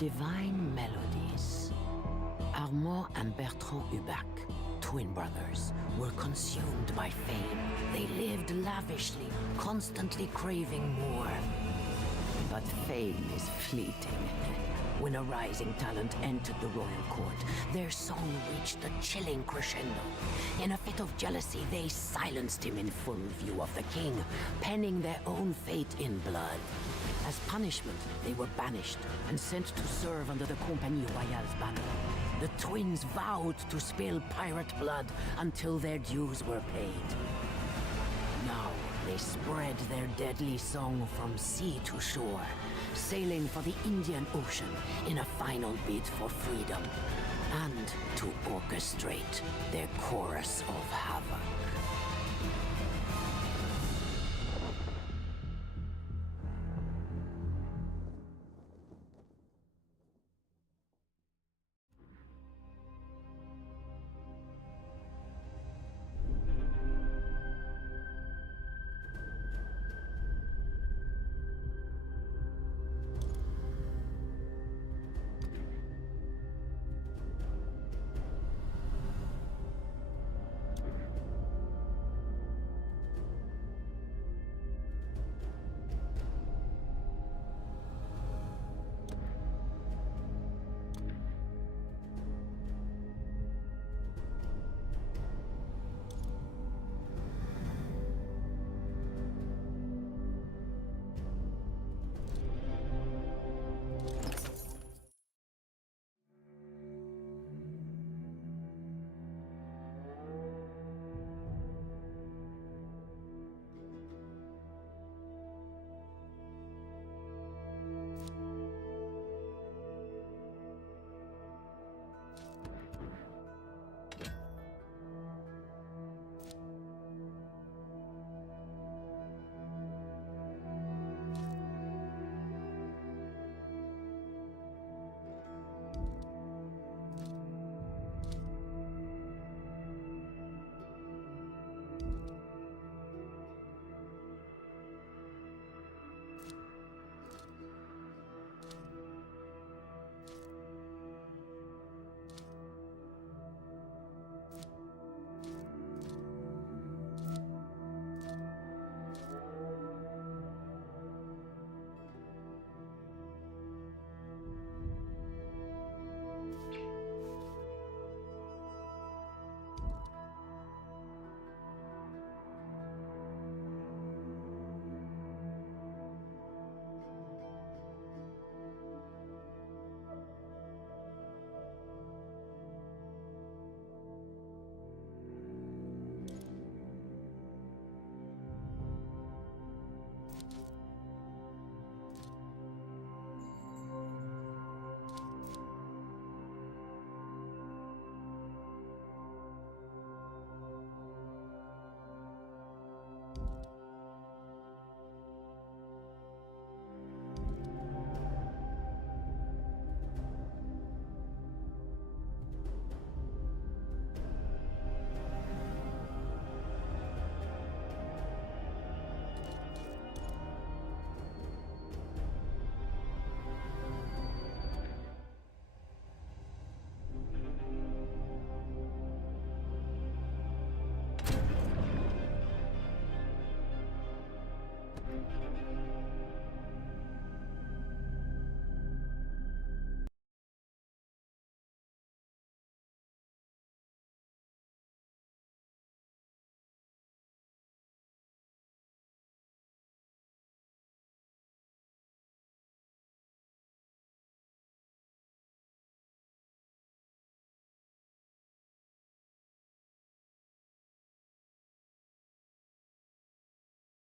Divine Melodies. Armand and Bertrand Hubac, twin brothers, were consumed by fame. They lived lavishly, constantly craving more. But fame is fleeting. When a rising talent entered the royal court, their song reached a chilling crescendo. In a fit of jealousy, they silenced him in full view of the king, penning their own fate in blood. As punishment, they were banished and sent to serve under the Compagnie Royale's banner. The twins vowed to spill pirate blood until their dues were paid. Now they spread their deadly song from sea to shore, sailing for the Indian Ocean in a final bid for freedom and to orchestrate their chorus of havoc.